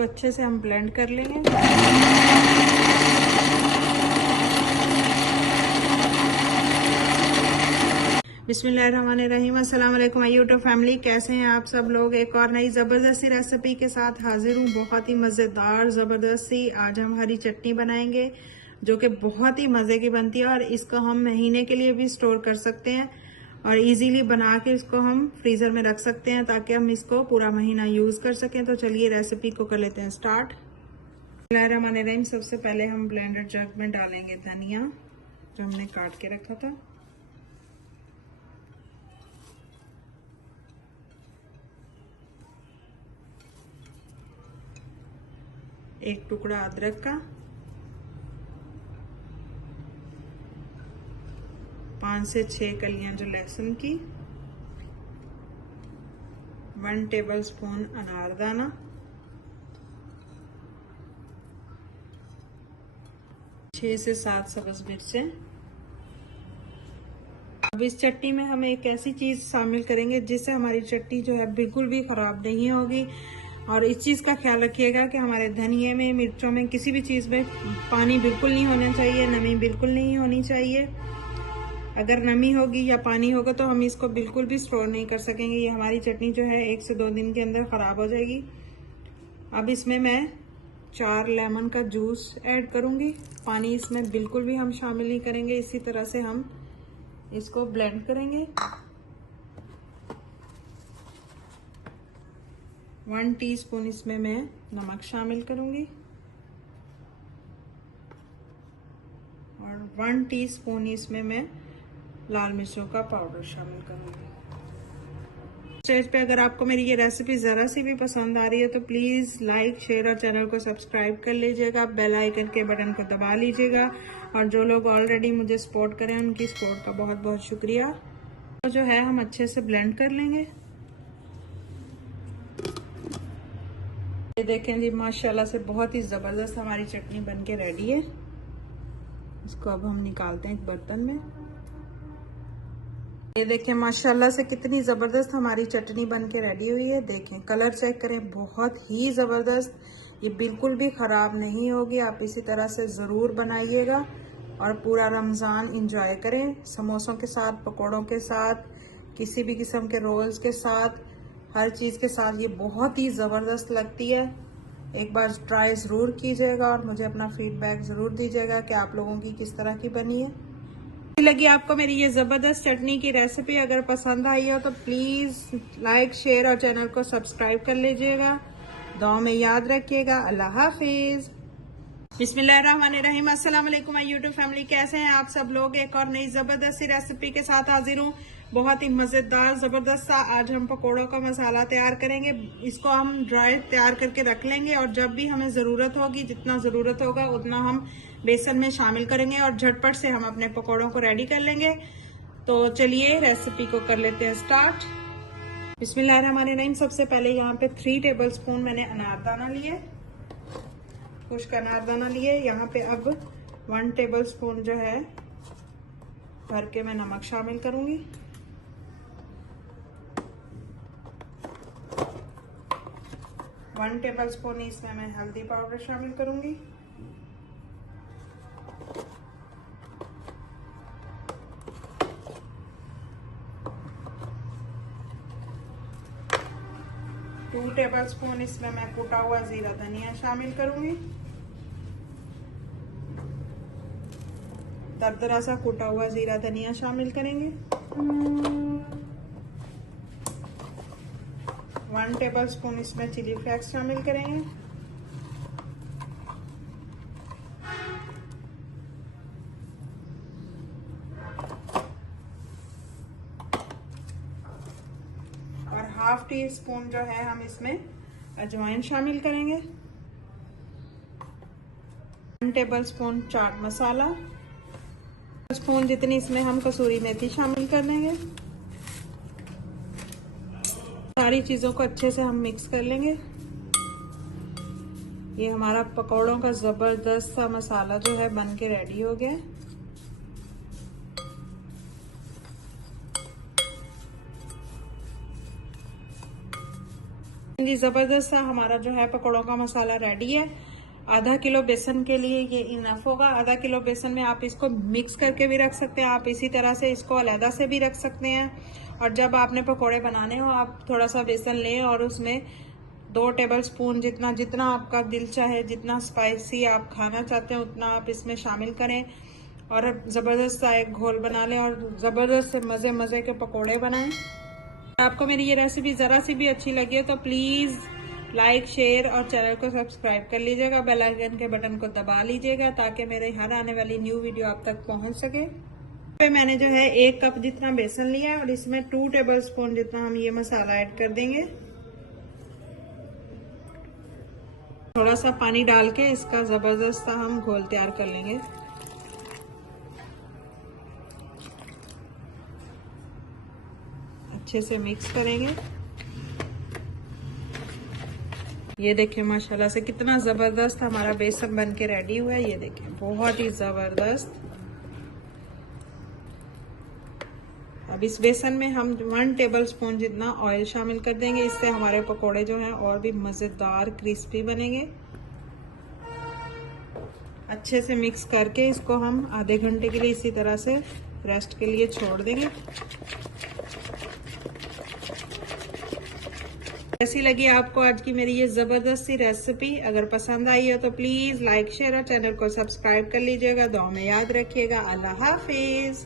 इसको अच्छे से हम ब्लेंड कर लेंगे। बिस्मिल्लाहिर्रहमानिर्रहीम। अस्सलाम वालेकुम यूट्यूब फैमिली, कैसे हैं आप सब लोग। एक और नई ज़बरदस्ती रेसिपी के साथ हाजिर हूँ। बहुत ही मज़ेदार ज़बरदस्ती आज हम हरी चटनी बनाएंगे जो कि बहुत ही मज़े की बनती है और इसको हम महीने के लिए भी स्टोर कर सकते हैं और इजीली बना के इसको हम फ्रीज़र में रख सकते हैं ताकि हम इसको पूरा महीना यूज़ कर सकें। तो चलिए रेसिपी को कर लेते हैं स्टार्ट। बिस्मिल्लाहिर्रहमानिर्रहीम। सबसे पहले हम ब्लेंडर जग में डालेंगे धनिया जो हमने काट के रखा था, एक टुकड़ा अदरक का, 5 से 6 कलियां जो लहसुन की, 1 टेबलस्पून अनारदाना, 6 से 7 सब्ज मिर्चें। अब इस चटनी में हम एक ऐसी चीज शामिल करेंगे जिससे हमारी चटनी जो है बिल्कुल भी खराब नहीं होगी। और इस चीज का ख्याल रखिएगा कि हमारे धनिये में, मिर्चों में, किसी भी चीज में पानी बिल्कुल नहीं होना चाहिए, नमी बिल्कुल नहीं होनी चाहिए। अगर नमी होगी या पानी होगा तो हम इसको बिल्कुल भी स्टोर नहीं कर सकेंगे। ये हमारी चटनी जो है 1 से 2 दिन के अंदर खराब हो जाएगी। अब इसमें मैं 4 लेमन का जूस ऐड करूंगी। पानी इसमें बिल्कुल भी हम शामिल नहीं करेंगे। इसी तरह से हम इसको ब्लेंड करेंगे। 1 टीस्पून इसमें मैं नमक शामिल करूंगी और 1 टीस्पून इसमें मैं लाल मिर्चों का पाउडर शामिल करूंगी। स्टेज पे अगर आपको मेरी ये रेसिपी ज़रा सी भी पसंद आ रही है तो प्लीज़ लाइक, शेयर और चैनल को सब्सक्राइब कर लीजिएगा। बेल आइकन के बटन को दबा लीजिएगा और जो लोग ऑलरेडी मुझे सपोर्ट करें उनकी सपोर्ट का बहुत बहुत शुक्रिया। तो जो है हम अच्छे से ब्लेंड कर लेंगे। ये देखें जी, माशाल्लाह से बहुत ही ज़बरदस्त हमारी चटनी बन के रेडी है। इसको अब हम निकालते हैं एक बर्तन में। ये देखें माशाल्लाह से कितनी ज़बरदस्त हमारी चटनी बन के रेडी हुई है। देखें कलर चेक करें, बहुत ही ज़बरदस्त। ये बिल्कुल भी ख़राब नहीं होगी। आप इसी तरह से ज़रूर बनाइएगा और पूरा रमज़ान इंजॉय करें समोसों के साथ, पकौड़ों के साथ, किसी भी किस्म के रोल्स के साथ, हर चीज़ के साथ। ये बहुत ही ज़बरदस्त लगती है। एक बार ट्राई ज़रूर कीजिएगा और मुझे अपना फीडबैक ज़रूर दीजिएगा कि आप लोगों की किस तरह की बनी है। लगी आपको मेरी ये ज़बरदस्त चटनी की रेसिपी, अगर पसंद आई हो तो प्लीज़ लाइक, शेयर और चैनल को सब्सक्राइब कर लीजिएगा। दुआ में याद रखिएगा। अल्लाह हाफिज़। बिस्मिल्लाहिर्रहमानिर्रहीम। अस्सलाम वालेकुम यूट्यूब फैमिली, कैसे हैं आप सब लोग। एक और नई ज़बरदस्त रेसिपी के साथ हाजिर हूँ। बहुत ही मज़ेदार ज़बरदस्त सा आज हम पकोड़ों का मसाला तैयार करेंगे। इसको हम ड्राई तैयार करके रख लेंगे और जब भी हमें ज़रूरत होगी, जितना ज़रूरत होगा उतना हम बेसन में शामिल करेंगे और झटपट से हम अपने पकोड़ों को रेडी कर लेंगे। तो चलिए रेसिपी को कर लेते हैं स्टार्ट। बिस्मिल्लाहिर्रहमानिर्रहीम। सबसे पहले यहाँ पे 3 टेबलस्पून मैंने अनारदाना लिए, खुश्क अनारदाना लिए। यहाँ पे अब 1 टेबलस्पून जो है भर के मैं नमक शामिल करूंगी। वन टेबलस्पून इसमें मैं हल्दी पाउडर शामिल करूंगी। टू टेबलस्पून इसमें मैं कुटा हुआ जीरा धनिया शामिल करूंगी। दरदरा सा कुटा हुआ जीरा धनिया शामिल करेंगे। 1 टेबलस्पून इसमें चिली फ्लेक्स शामिल करेंगे। और ½ टीस्पून जो है हम इसमें अजवाइन शामिल करेंगे। 1 टेबलस्पून चाट मसाला, स्पून जितनी इसमें हम कसूरी मेथी शामिल कर देंगे। सारी चीजों को अच्छे से हम मिक्स कर लेंगे। ये हमारा पकौड़ों का जबरदस्त सा मसाला जो है बन के रेडी हो गया है। जी जबरदस्त सा हमारा जो है पकौड़ों का मसाला रेडी है। आधा किलो बेसन के लिए ये इनफ होगा। आधा किलो बेसन में आप इसको मिक्स करके भी रख सकते हैं, आप इसी तरह से इसको अलहदा से भी रख सकते हैं। और जब आपने पकौड़े बनाने हो आप थोड़ा सा बेसन लें और उसमें 2 टेबल स्पून जितना आपका दिल चाहे, जितना स्पाइसी आप खाना चाहते हैं उतना आप इसमें शामिल करें और ज़बरदस्त सा एक घोल बना लें और ज़बरदस्त से मज़े के पकौड़े बनाएं। आपको मेरी ये रेसिपी ज़रा सी भी अच्छी लगी है तो प्लीज़ लाइक, शेयर और चैनल को सब्सक्राइब कर लीजिएगा। बेल आइकन के बटन को दबा लीजिएगा ताकि मेरे हर आने वाली न्यू वीडियो आप तक पहुंच सके। पे मैंने जो है 1 कप जितना बेसन लिया है और इसमें 2 टेबल स्पून जितना हम ये मसाला ऐड कर देंगे। थोड़ा सा पानी डाल के इसका ज़बरदस्त सा हम घोल तैयार कर लेंगे। अच्छे से मिक्स करेंगे। ये देखिए माशाल्लाह से कितना ज़बरदस्त हमारा बेसन बन के रेडी हुआ है। ये देखिए बहुत ही ज़बरदस्त। अब इस बेसन में हम 1 टेबल स्पून जितना ऑयल शामिल कर देंगे। इससे हमारे पकोड़े जो हैं और भी मज़ेदार क्रिस्पी बनेंगे। अच्छे से मिक्स करके इसको हम आधे घंटे के लिए इसी तरह से रेस्ट के लिए छोड़ देंगे। कैसी लगी आपको आज की मेरी ये ज़बरदस्त सी रेसिपी? अगर पसंद आई हो तो प्लीज़ लाइक, शेयर और चैनल को सब्सक्राइब कर लीजिएगा। दुआ में याद रखिएगा। अल्लाह हाफिज़।